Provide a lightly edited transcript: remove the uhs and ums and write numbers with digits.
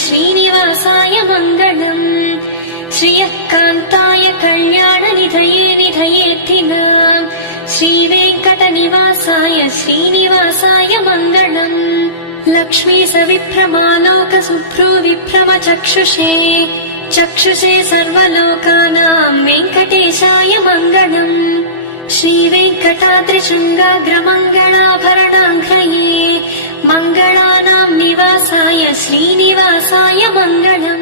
श्रीनिवासाय मङ्गलम्। श्रियःकान्ताय कल्याणनिधये निधयेऽर्थिनाम् श्रीवेङ्कटनिवासाय श्रीनिवासाय मङ्गलम्। लक्ष्मी सविभ्रमालोकसुभ्रू विभ्रमचक्षुषे चक्षुषे सर्वलोकानाम् वेङ्कटेशाय मङ्गलम्। श्रीवेङ्कटाद्रिशृङ्गाग्रमङ्गलाभरणाङ्घ्रये मङ्गलानाम् निवासाय श्रीनिवासाय मङ्गलम्।